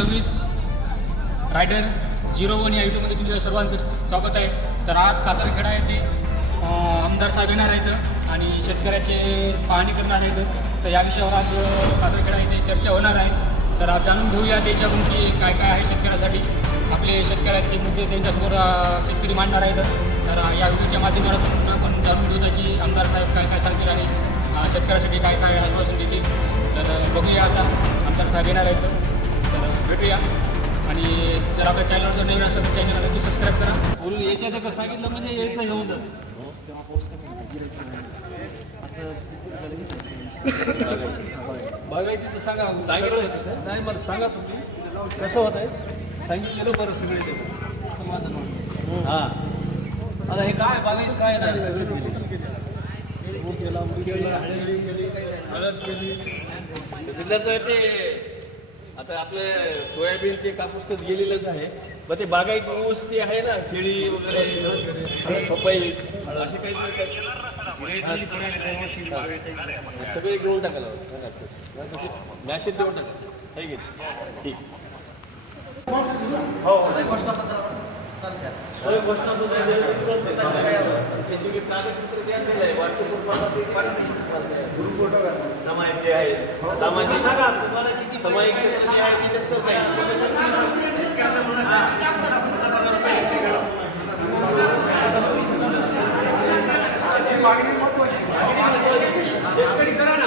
सव्वीस. Rider zero one या युट्यूबमध्ये तुमच्या सर्वांचं स्वागत आहे. तर आज कासारखेडा येथे आमदार साहेब येणार आहेत आणि शेतकऱ्याचे पाहणी करणार आहेत. तर या विषयावर आज अं, कासारखेडा येथे चर्चा होणार आहे. तर आज जाणून घेऊया त्याच्याकडून की काय काय आहे शेतकऱ्यासाठी. आपले शेतकऱ्याचे मुद्दे त्यांच्यासमोर शेतकरी मांडणार आहेत. तर या व्हिडिओच्या माध्यमातून आपण जाणून घेऊया की आमदार साहेब काय काय सांगतील आणि शेतकऱ्यासाठी काय काय आश्वासन देतील. तर बघूया आता आमदार साहेब येणार आहेत. भेटूया. आणि जर आपल्या चॅनलवर जर नवीन असेल तर चॅनलला नक्की सबस्क्राईब करा. बोलून याच्यात जर सांगितलं म्हणजे यायचं घेऊन जात बागायतीचं सांगा. सांगितलं. नाही मला सांगा तुम्ही. कसं होत आहे सांगितलेलं बरं सगळे ते. हां. आता हे काय बागायती काय नाही ऊस गेला, हळद. तहसीलदारचं ते आता आपलं सोयाबीन ते कापूस तर गेलेलंच आहे. मग ते बागायत ऊस ते आहे ना? केळी वगैरे पपई असे काही सगळे घेऊन टाकायला हो हो. मॅसेज देऊन टाका आहे की हो. दिलं चालतंय. ते तुम्ही कागदपत्र द्या दिलं आहे व्हॉट्सअपवर पाठवा आहे सामाजिक सांगा तुम्हाला किती सामाजिक शिक्षण जे आहे त्याच्यात करता येईल शेतकरी करा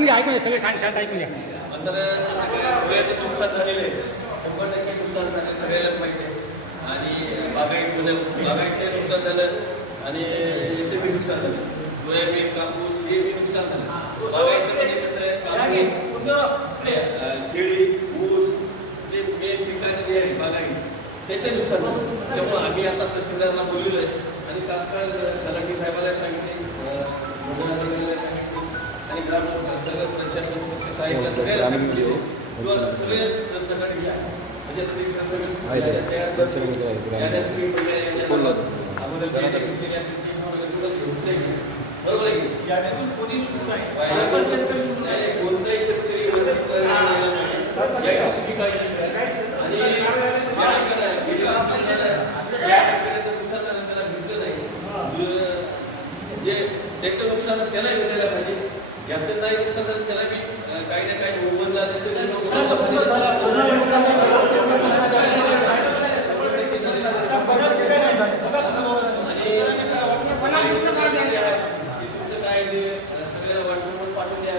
ऐकून घ्या ऐकून घ्या सगळे शांत शांत ऐकून घ्या. सगळ्याचं नुकसान झालेलं आहे शंभर टक्के नुकसान झालं सगळ्याला माहिती आणि बागायत म्हणजे बागायतचं नुकसान झालं आणि याचं बी नुकसान झालं. सोयाबीन कापूस हे बी नुकसान झालं. बागायचं म्हणजे कसं आहे कापूस अं, केळी ऊस जे मेन पिकाचे जे आहे बागायत त्याचं नुकसान झालं. त्यामुळे आम्ही आता तहसीलदारांना बोललेलो आहे आणि तात्काळ तलाठी साहेबाला सांगितले सांगितले. आणि ग्रामसेवक सगळं प्रशासन सगळ्याला सांगितले किंवा सगळे सहकार्य घ्या म्हणजे. बरोबर आहे कोणी नाही. शेतकरी. कोणताही शेतकरी. आणि त्याचं नुकसान त्याला भेटायला पाहिजे. याचं नाही नुकसान त्याला बी काही ना काही मोबदला नुकसान झालं आणि काही सरकारचे जे आहे, ते तुमचं काय ते अं, सगळ्याला व्हॉट्सअपवर पाठवून द्या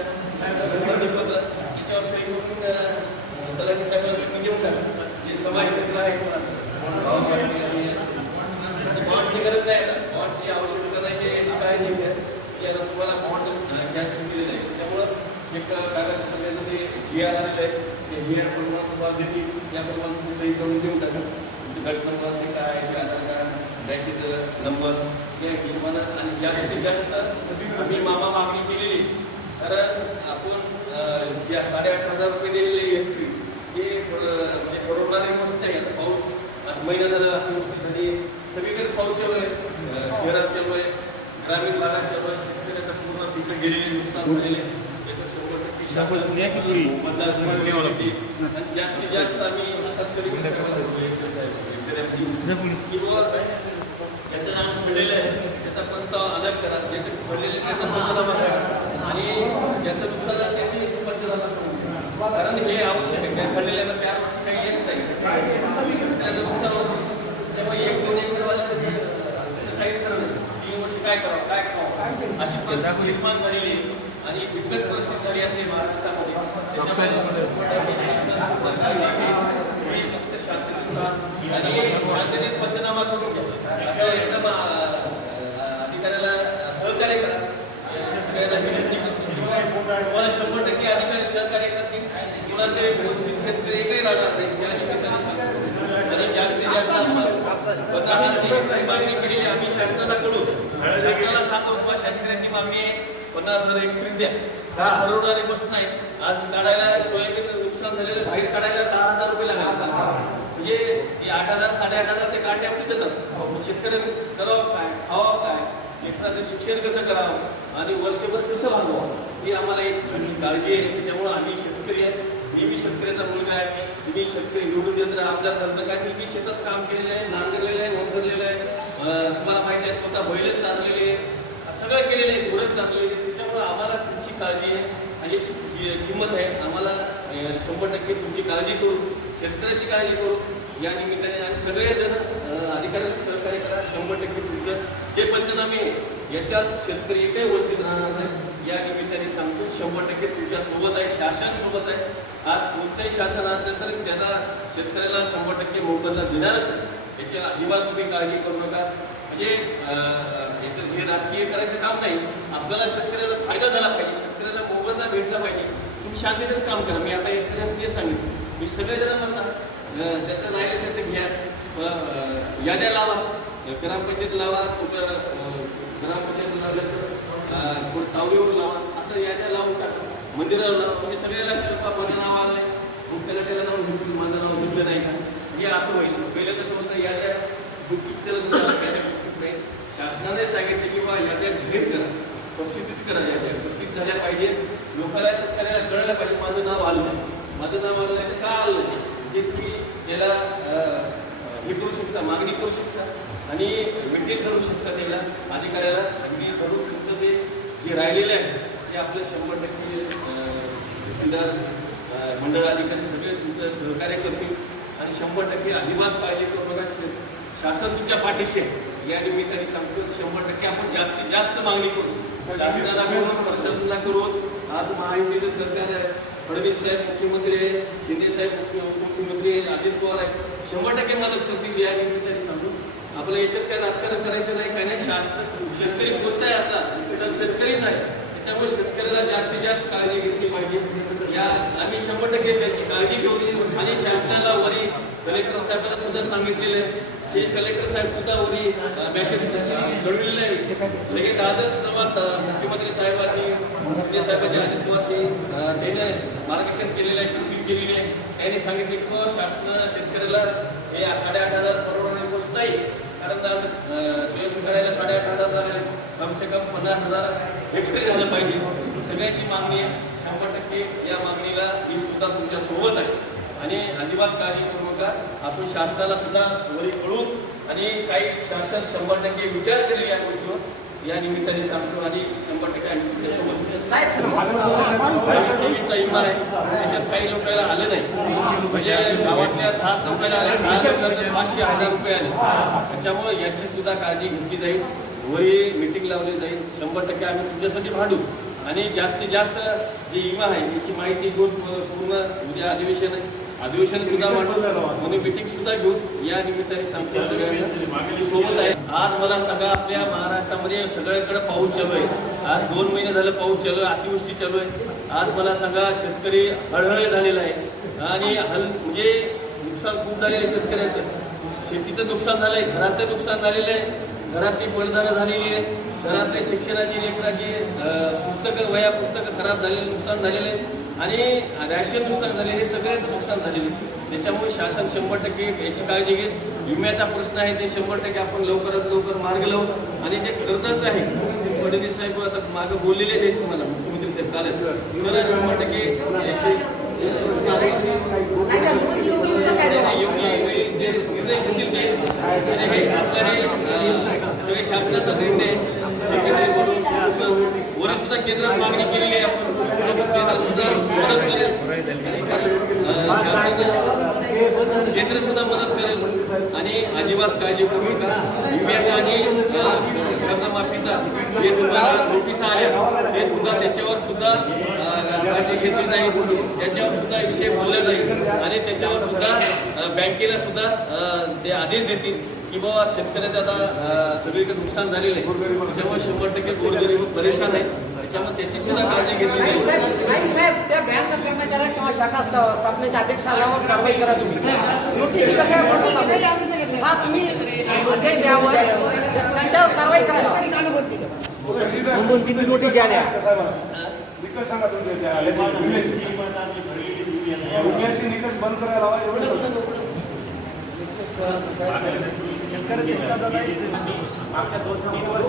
संबंधपत्र याच्यावर सही करून अं, तलाठी साहेबांना भेटून घेऊन टाका जे समाज क्षेत्र आहे कोणाचं बॉन्डची गरज नाही आता बॉन्डची आवश्यकता नाही आहे, याची काळजी घ्या की आता तुम्हाला बॉन्ड गॅस दिलेलं आहे त्यामुळं एक कागदपत्र त्याचं ते जी आर आलेलं आहे. ते जी आर प्रमाण तुम्हाला देतील त्याप्रमाणे तुम्ही सही करून देऊन टाका तुमचे गट नंबर ते काय ते आधार कार्ड बँकेचं नंबर या हिशोबानं आणि जास्तीत जास्त तुम्ही मामा मागणी केलेली. कारण आपण ज्या साडेआठ हजार रुपये दिलेले व्यक्ती हे म्हणजे परवडणारी गोष्ट आहे. आता पाऊस महिना झाला अतिवृष्टी झाली सगळीकडे पाऊस चालू आहे शहरात चालू आहे ग्रामीण भागात चालू आहे. शेतकऱ्याचं पूर्ण पिकं गेलेले नुकसान झालेले आहे. जास्तीत जास्त आम्ही आताच नाव पडलेलं आहे त्याचा प्रस्ताव अलग करा ज्याचे पडलेले त्याचा पंचनामा करा आणि ज्याचं नुकसान झालं त्याची पंचनामा कारण हे आवश्यक आहे पडलेल्याला चार वर्ष काही येत नाही शेतकऱ्याचं नुकसान होतं त्यामुळे एक दोन काहीच करत नाही तीन वर्ष काय करावं काय करावं अशी परिस्थिती निर्माण झालेली आहे आणि बिकट परिस्थिती झाली आहे महाराष्ट्रामध्ये. त्याच्यामुळे फक्त शांततेत आणि शांततेत पंचनामा करून घ्या. असं एकदम अधिकाऱ्याला सहकार्य करा. सगळ्यांना विनंती तुम्हाला शंभर टक्के अधिकारी सहकार्य करतील. कुणाचे वंचित शेतकरी एकही राहणार नाही. या निमित्ताने सांगतो. आणि जास्तीत जास्त आम्हाला मागणी केलेली आम्ही शासनाला कळू शासनाला सांगतो बाबा शेतकऱ्यांची मागणी पन्नास हजार एक प्रिंट द्या. परवडणारी गोष्ट नाही आज काढायला सोयाबीन नुकसान झालेलं बाहेर काढायला दहा हजार रुपये लागतात म्हणजे आठ हजार साडेआठ हजार ते काढण्यामध्ये देतात. शेतकऱ्यांनी करावं काय खावं काय? लेकराचं शिक्षण कसं करावं? आणि वर्षभर कसं भागवावं ही आम्हाला याची काळजी आहे. त्याच्यामुळं आम्ही शेतकरी आहे मी बी शेतकऱ्याचा मुलगा आहे. तुम्ही शेतकरी निवडून देत आमदार झालं काय? मी शेतात काम केलेलं आहे नांगरलेलं आहे वंगरलेलं आहे. तुम्हाला माहिती आहे स्वतः बैलच चाललेले आहे. सगळं केलेलं आहे गुरं चाललेले त्याच्यामुळं आम्हाला तुमची काळजी आहे आणि याची जी किंमत आहे आम्हाला शंभर टक्के तुमची काळजी करू शेतकऱ्याची काळजी करू. या निमित्ताने आणि सगळेजण अधिकाऱ्यांना सहकार्य करा. शंभर टक्के तुमचं जे पंचनामे याच्यात शेतकरी एकही वंचित राहणार नाही. या निमित्ताने सांगतो शंभर टक्के तुमच्यासोबत आहे शासन सोबत आहे. आज कोणतंही शासन असलं तरी त्याला शेतकऱ्याला शंभर टक्के मोबदला देणारच आहे. याची अजिबात तुम्ही काळजी करू नका. म्हणजे अं, याचं हे राजकीय करायचं काम नाही. आपल्याला शेतकऱ्याचा फायदा झाला पाहिजे. शेतकऱ्याला मोबदला भेटला पाहिजे. तुम्ही शांततेत काम करा. मी आता शेतकऱ्यांना ते सांगितलं. मी सगळेजण सांग त्याचं राहिलं त्याचं घ्या. याद्या लावा. ग्रामपंचायत लावा. कुठं ग्रामपंचायत लावलं तर कुठं चावडीवर लावा. असं याद्या लावून टाका. मंदिराला लावा. म्हणजे सगळ्याला कृपा माझं नाव आलंय मग त्याला त्याला नाव घेतलं. माझं नाव घेतलं नाही का? हे असं होईल. पहिलं कसं म्हणतं याद्या त्याला नाही शासनाने सांगितले की बा याद्या जाहीर करा. प्रसिद्धित करा याद्या. प्रसिद्ध झाल्या पाहिजे. लोकांना शेतकऱ्याला कळलं पाहिजे माझं नाव आलं नाही. माझं नाव आलं नाही का आलं नाही? म्हणजे तुम्ही त्याला हे करू शकता मागणी करू शकता आणि मेंटेन करू शकता त्याला अधिकाऱ्याला. अगदी करून तुमचं ते जे राहिलेलं आहे ते आपलं शंभर टक्के तहसीलदार मंडळ अधिकारी सगळे तुमचं सहकार्य करतील. आणि शंभर टक्के अजिबात पाहिजे तर बघा शासन तुमच्या पाठीशी आहे. या निमित्ताने सांगतो शंभर टक्के आपण जास्तीत जास्त मागणी करू. शासनाला मिळून प्रशासनाला करून आज महायुतीचं सरकार आहे. फडणवीस साहेब मुख्यमंत्री आहे शिंदे साहेब उपमुख्यमंत्री आहे अजित पवार आहे शंभर टक्के मदत करतील या निमित्ताने सांगू. आपल्या याच्यात काय राजकारण करायचं नाही काय नाही. शास्त्र शेतकरी कोणताही असला आता. तर शेतकरीच आहे. त्याच्यामुळे शेतकऱ्याला जास्तीत जास्त काळजी घेतली पाहिजे. या आम्ही शंभर टक्के त्याची काळजी घेऊ आणि शासनाला वरी कलेक्टर साहेबांना सुद्धा सांगितलेलं आहे. की कलेक्टर साहेब सुद्धा उरी मेसेज कळविलेलं आहे. म्हणजे लगेच आजच समाज मुख्यमंत्री साहेबाशी शिंदे साहेबांची अजित पवारशी त्याने मार्गदर्शन केलेलं आहे कृती केलेली आहे. त्यांनी सांगितले की हो, शासन शेतकऱ्याला हे साडेआठ हजार परवडणारी गोष्ट नाही कारण आज अं, करायला साडेआठ हजार लागले. कमसे कम पन्नास हजार हेक्टरी झालं पाहिजे. सगळ्याची मागणी आहे. शंभर टक्के या मागणीला मी सुद्धा तुमच्यासोबत आहे. आणि अजिबात काळजी करू नका. आपण शासनाला सुद्धा वरी कळू आणि काही शासन शंभर टक्के विचार करेल या गोष्टीवर या निमित्ताने सांगतो आणि शंभर टक्के आम्ही तुमच्यासोबत. टीव्हीचा इमा आहे. त्याच्यात काही लोकांना आले नाही. म्हणजे गावातल्या दहा लोकांना आले पाचशे हजार रुपये आले. त्याच्यामुळे याची सुद्धा काळजी घेतली जाईल. वरी मिटिंग लावली जाईल. शंभर टक्के आम्ही तुमच्यासाठी भांडू. आणि जास्तीत जास्त जी इमा आहे याची माहिती घेऊन पूर्ण उद्या अधिवेशन आहे अधिवेशन सुद्धा म्हणून मिटिंग सुद्धा घेऊ या निमित्ताने सांगतो सगळ्यांना. सोबत आहे. आज मला सगळा आपल्या महाराष्ट्रामध्ये सगळीकडे पाऊस चालू आहे. आज दोन महिने झालं पाऊस चालू आहे अतिवृष्टी चालू आहे. आज मला सगळा शेतकरी हळहळ झालेला आहे. आणि हल म्हणजे नुकसान खूप झालेलं आहे शेतकऱ्याचं. शेतीचं नुकसान झालं आहे घराचं नुकसान झालेलं आहे. घरातली पडदानं झालेली आहे घरातले शिक्षणाची लेकराची पुस्तकं वया पुस्तकं खराब झालेले नुकसान झालेलं आहे. आणि रॅशन नुकसान झाले हे सगळेच नुकसान झालेले त्याच्यामुळे शासन शंभर टक्के याची काळजी घेत विम्याचा प्रश्न आहे ते शंभर टक्के आपण लवकरात लवकर मार्ग लावू. आणि जे कर्जाचं आहे ते फडणवीस साहेब आता मागं बोललेले आहेत तुम्हाला मुख्यमंत्री साहेब कालच. तुम्हाला शंभर टक्के याची योग्य निर्णय घेतील ते. आपल्याला हे सगळे शासनाचा निर्णय वर सुद्धा केंद्रात मागणी केलेली आहे. केंद्र सुद्धा मदत करेल. केंद्र सुद्धा मदत करेल. आणि अजिबात काळजी करू. नका विम्याचा आणि कर्जमाफीचा जे तुम्हाला नोटीस आल्या ते सुद्धा त्याच्यावर सुद्धा काळजी घेतली जाईल. त्याच्यावर सुद्धा विषय बोलला जाईल. आणि त्याच्यावर सुद्धा बँकेला सुद्धा ते आदेश देतील. की बाबा शेतकऱ्याचं आता सगळीकडे नुकसान झालेलं आहे. त्याच्यामुळे शंभर टक्के गोरगरीब परेशान आहेत. त्याच्यामुळे त्याची सुद्धा काळजी घेतली नाही साहेब नाही साहेब त्या बँक कर्मचाऱ्या किंवा शाखा स्था- स्थापनेच्या अध्यक्षांवर कारवाई करा तुम्ही. नोटीस कसं आहे पाठवता हा तुम्ही आदेश द्यावर त्यांच्यावर कारवाई करायला हवी. दोन दोन किती नोटीस आल्या निकष सांगा तुमच्या त्या विम्याची. विम्याची निकष बंद करायला हवा एवढं मागच्या दोन तीन वर्ष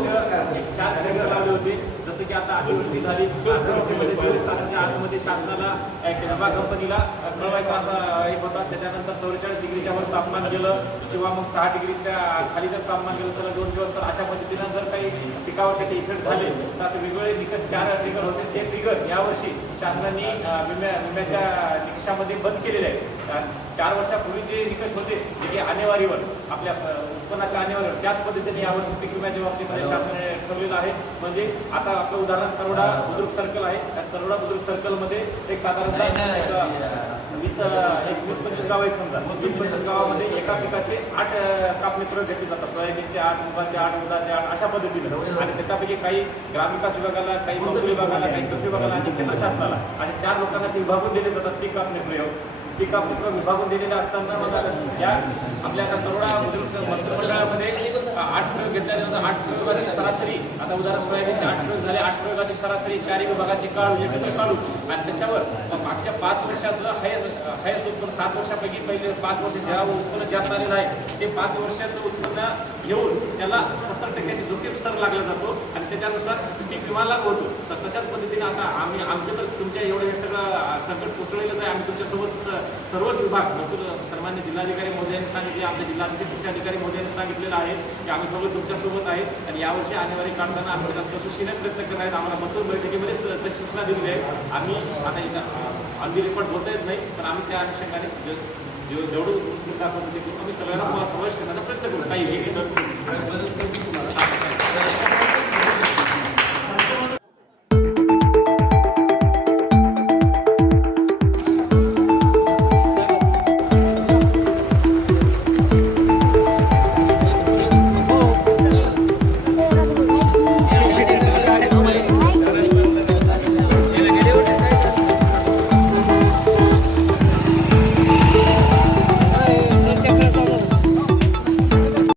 चार ट्रेगर लावले होते. जसं की आता अतिवृष्टी झाली अतिवृष्टीमध्ये चोवीस तासाच्या आतमध्ये शासनाला एक नभा कंपनीला कळवायचा असा एक होता. त्याच्यानंतर चौवेचाळीस डिग्रीच्या वर तापमान गेलं किंवा मग सहा डिग्रीच्या खाली जर तापमान गेलं तर दोन दिवस तर अशा पद्धतीनं जर काही पिकावर त्याचे इफेक्ट झाले तर असे वेगवेगळे निकष चार ट्रिगर होते. ते ट्रिगर यावर्षी शासनाने विम्या विम्याच्या निकषामध्ये बंद केलेले आहे अं, चार वर्षापूर्वी जे निकष होते ते आणेवारीवर आपल्या उत्पन्नाच्या आणेवारीवर त्याच पद्धतीने यावर्षी पीक विम्याच्या बाबतीमध्ये शासनाने ठरलेलं आहे. म्हणजे आता आपलं उदाहरण तरोडा बुद्रुक सर्कल आहे. त्या तरोडा बुद्रुक सर्कलमध्ये एक साधारणतः एक, वीस एक वीस पंचवीस गाव आहेत समजा. वीस पंचवीस गावामध्ये एका पिकाचे आठ कापणी प्रयोग घेतले जातात. सोयाबीनचे आठ मुगाचे आठ उदाचे आठ अशा पद्धतीनं. आणि त्याच्यापैकी काही ग्रामविकास विभागाला काही महसूल विभागाला काही कृषी विभागाला आणि केंद्र शासनाला आणि चार लोकांना ते विभागून दिले जातात. पीक कापणी प्रयोग पीक विभागून दिलेले असताना मला या आपल्या आता तरुणा आठ प्रयोग घेतल्यानंतर आठ प्रयोगाची सरासरी आता उदाहरण सोयाबीनचे आठ प्रयोग झाले आठ प्रयोगाची सरासरी चारही विभागाची काळू एकत्र म्हणजे काढू आणि त्याच्यावर मागच्या पाच वर्षाचं हायस्ट हायस्ट उत्पन्न सात वर्षापैकी पहिले पाच वर्ष ज्या उत्पन्न जास्त आलेलं आहे ते पाच वर्षाचं उत्पन्न घेऊन त्याला सत्तर टक्क्याची जोखीम स्तर लागला जातो. आणि त्याच्यानुसार पीक विमा लागू होतो तर तशाच पद्धतीने आता आम्ही आमचे तर तुमच्या एवढं हे सगळं संकट कोसळलेलं आहे. आम्ही तुमच्यासोबत सर्वच विभाग महसूल सन्मान्य जिल्हाधिकारी मोदयांनी सांगितले आमच्या जिल्हाधिकारी कृषी अधिकारी मोदयांनी सांगितलेलं आहे की आम्ही सगळं तुमच्यासोबत आहे आणि यावर्षी आणेवारी काढताना आम्ही कसोशीने प्रयत्न करणार आहेत. आम्हाला महसूल बैठकीमध्ये तशी सूचना दिलेली आहे. आम्ही आता अगदी रेकॉर्ड बोलता येत नाही पण आम्ही त्या अनुषंगाने जेवढं उत्कृष्ट ते आम्ही सगळ्यांना समावेश करण्याचा प्रयत्न करू. काही